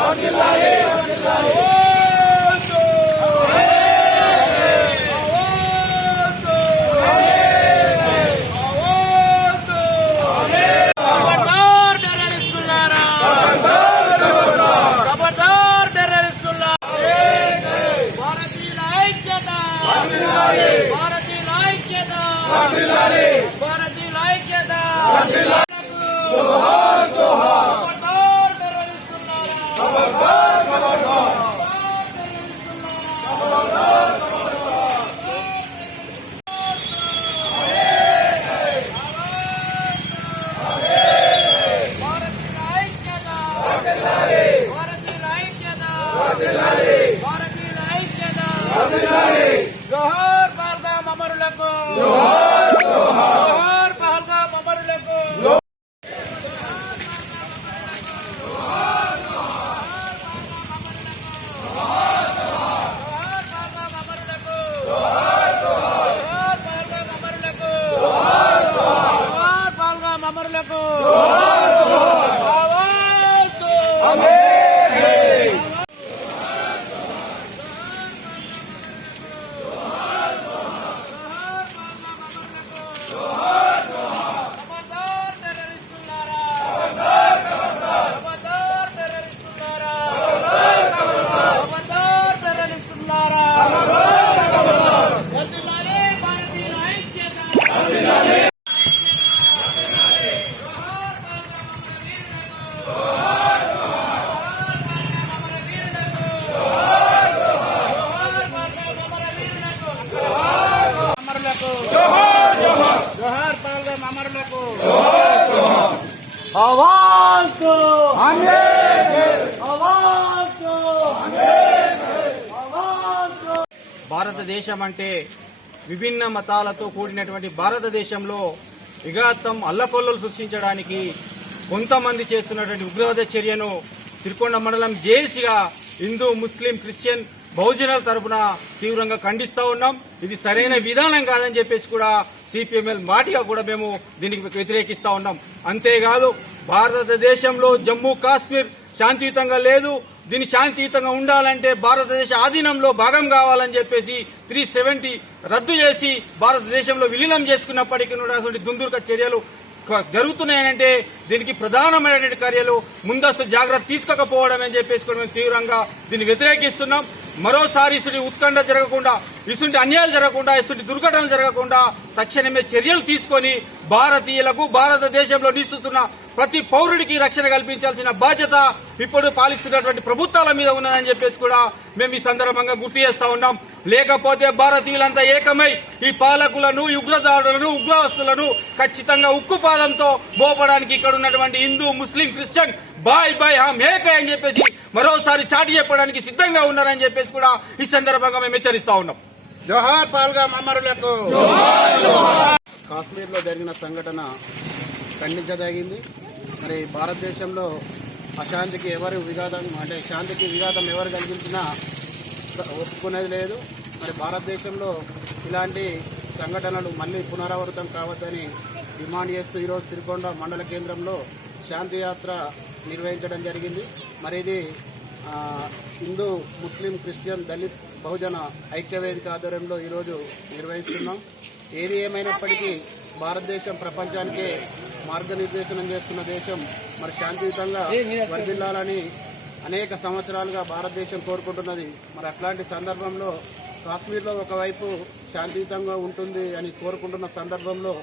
Abdullah, Abdullah. భారతీయుల ఐక్యత. జోహార్ పహల్గామ్ అమరులకు. జోహార్ పహల్గామ్ అమరులకు. అమరులకు అమరులకు. జోహార్ সোহাগ భారతదేశం అంటే విభిన్న మతాలతో కూడినటువంటి భారతదేశంలో విఘాతం అల్లకొల్లలు సృష్టించడానికి కొంతమంది చేస్తున్నటువంటి ఉగ్రవాద చర్యను సిరికొండ మండలం జేఏసీగా హిందూ ముస్లిం క్రిస్టియన్ బహుజనుల తరపున తీవ్రంగా ఖండిస్తా ఉన్నాం. ఇది సరైన విధానం కాదని చెప్పేసి కూడా సిపిఎంఎల్ మాటిగా కూడా మేము దీనికి వ్యతిరేకిస్తా ఉన్నాం. అంతేకాదు భారతదేశంలో జమ్మూ కాశ్మీర్ శాంతియుతంగా లేదు. దీన్ని శాంతియుతంగా ఉండాలంటే భారతదేశ ఆధీనంలో భాగం కావాలని చెప్పేసి త్రీ సెవెంటీ రద్దు చేసి భారతదేశంలో విలీనం చేసుకున్నప్పటికీ కూడా అటువంటి దుందుర్గ చర్యలు క- జరుగుతున్నాయనంటే దీనికి ప్రధానమైనటువంటి చర్యలు ముందస్తు జాగ్రత్త తీసుకోకపోవడం అని చెప్పేసి మేము తీవ్రంగా దీన్ని వ్యతిరేకిస్తున్నాం. మరోసారి ఇసుడి ఉత్కంఠ జరగకుండా ఇసుంటి అన్యాయాలు జరగకుండా ఇసుంటి దుర్ఘటనలు జరగకుండా తక్షణమే చర్యలు తీసుకొని భారతీయులకు భారతదేశంలో నిస్తున్న ప్రతి పౌరుడికి రక్షణ కల్పించాల్సిన బాధ్యత ఇప్పుడు పాలిస్తున్నటువంటి ప్రభుత్వాల మీద ఉన్నదని చెప్పేసి కూడా మేము ఈ సందర్భంగా గుర్తు చేస్తా ఉన్నాం. లేకపోతే భారతీయులంతా ఏకమై ఈ పాలకులను ఉగ్రదారులను ఉగ్రవస్తులను ఖచ్చితంగా ఉక్కుపాదంతో మోపడానికి ఇక్కడ ఉన్నటువంటి హిందూ ముస్లిం క్రిస్టియన్ బాయ్ బాయ్ హమ్ ఏకై అని చెప్పేసి మరోసారి చాటి చెప్పడానికి సిద్ధంగా ఉన్నారని చెప్పేసి కూడా ఈ సందర్భంగా మేము హెచ్చరిస్తా ఉన్నాం. జోహార్ పాల్గా అమరులకు కాశ్మీర్లో జరిగిన సంఘటన ఖండించదగింది మరి భారతదేశంలో అశాంతికి ఎవరు విఘాతం అంటే శాంతికి విఘాతం ఎవరు కలిగించినా ఒప్పుకునేది లేదు. మరి భారతదేశంలో ఇలాంటి సంఘటనలు మళ్ళీ పునరావృతం కావద్దని డిమాండ్ చేస్తూ ఈరోజు సిరికొండ మండల కేంద్రంలో శాంతి యాత్ర నిర్వహించడం జరిగింది. మరి ఇది Hindu Muslim Christian Dalit Bahujan ఐక్యవేదిక ఆధ్వర్యంలో ఈరోజు నిర్వహిస్తున్నాం. ఏది ఏమైనప్పటికీ భారతదేశం ప్రపంచానికే మార్గనిర్దేశనం చేస్తున్న దేశం. మరి శాంతియుతంగా వర్ధిల్లాలని అనేక సంవత్సరాలుగా భారతదేశం కోరుకుంటున్నది. మరి అట్లాంటి సందర్భంలో కాశ్మీర్లో ఒకవైపు శాంతియుతంగా ఉంటుంది అని కోరుకుంటున్న సందర్భంలో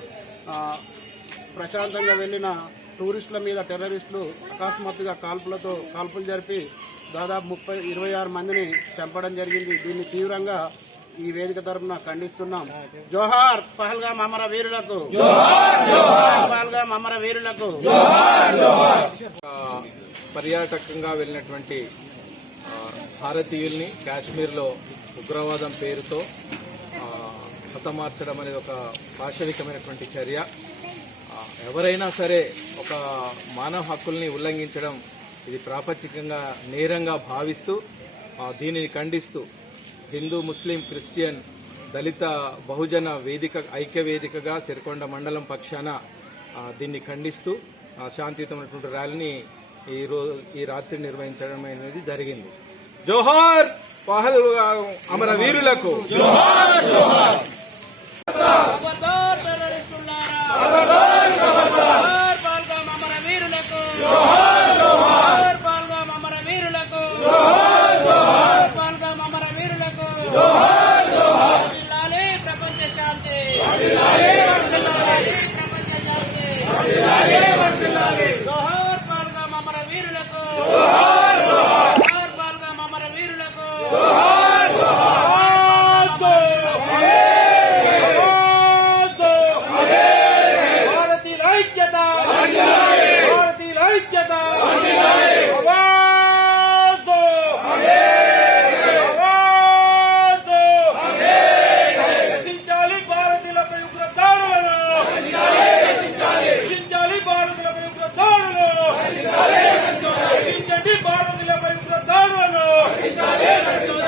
ప్రశాంతంగా వెళ్ళిన టూరిస్టుల మీద టెర్రరిస్టులు అకస్మాత్తుగా కాల్పులతో కాల్పులు జరిపి దాదాపు ముప్పై ఇరవై ఆరు మందిని చంపడం జరిగింది. దీన్ని తీవ్రంగా ఈ వేదిక తరఫున ఖండిస్తున్నాం. జోహార్ పహల్గా అమర వీరులకు. పహల్గా అమర వీరులకు. పర్యాటకంగా వెళ్ళినటువంటి భారతీయుల్ని కాశ్మీర్లో ఉగ్రవాదం పేరుతో హతమార్చడం అనేది ఒక పాశవికమైనటువంటి చర్య. ఎవరైనా సరే ఒక మానవ హక్కుల్ని ఉల్లంఘించడం ఇది ప్రాపంచికంగా నేరంగా భావిస్తూ దీనిని ఖండిస్తూ హిందూ ముస్లిం క్రిస్టియన్ దళిత బహుజన వేదిక ఐక్య వేదికగా సిరికొండ మండలం పక్షాన దీన్ని ఖండిస్తూ శాంతియుతమైనటువంటి ర్యాలీని ఈ రోజు ఈ రాత్రి నిర్వహించడం అనేది జరిగింది. జోహార్ పహల్ అమర వీరులకు జోహార్!